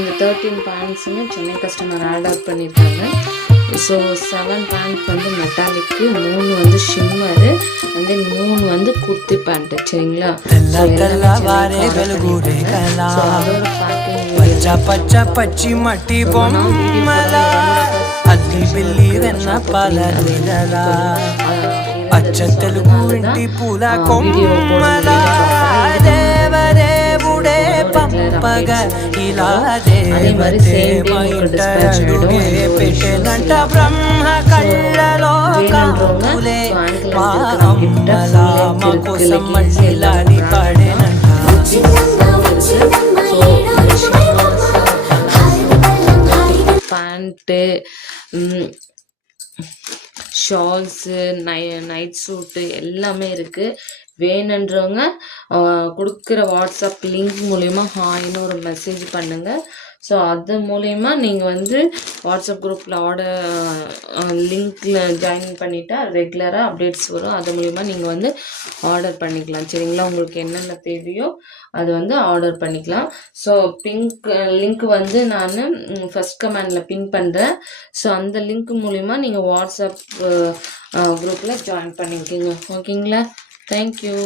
இந்த 13 பேண்ட்ஸுமே Chennai customer order பண்ணியிருக்காங்க. So 7 pant வந்து மெட்டாலிக்கு, 3 வந்து ஷிம்மரு, அண்ட் தென் 3 வந்து குர்த்தி பேண்ட்டு. சரிங்களா? ஸோ எல்லாமே ஸோ அதோட அதே மாதிரி சேம் டே உங்களுக்கு டிஸ்பேச் ஆகிடும். பேண்ட்டு, ஷால்ஸு, நைட் சூட்டு எல்லாமே இருக்குது. வேணுன்றவங்க கொடுக்குற வாட்ஸ்அப் லிங்க் மூலிமா ஹாய்னு ஒரு மெசேஜ் பண்ணுங்கள். ஸோ அது மூலயமா நீங்கள் வந்து வாட்ஸ்அப் குரூப்பில் லிங்க்கில் ஜாயின் பண்ணிட்டா ரெகுலராக அப்டேட்ஸ் வரும். அது மூலிமா நீங்கள் வந்து ஆர்டர் பண்ணிக்கலாம். சரிங்களா? உங்களுக்கு என்னென்ன தேவையோ அது வந்து ஆர்டர் பண்ணிக்கலாம். ஸோ லிங்க் வந்து நான் ஃபஸ்ட் கமெண்டில் பின் பண்ணுறேன். ஸோ அந்த லிங்க் மூலிமா நீங்கள் வாட்ஸ்அப் குரூப்பில் ஜாயின் பண்ணிக்கோங்க. ஓகேங்களா? Thank you.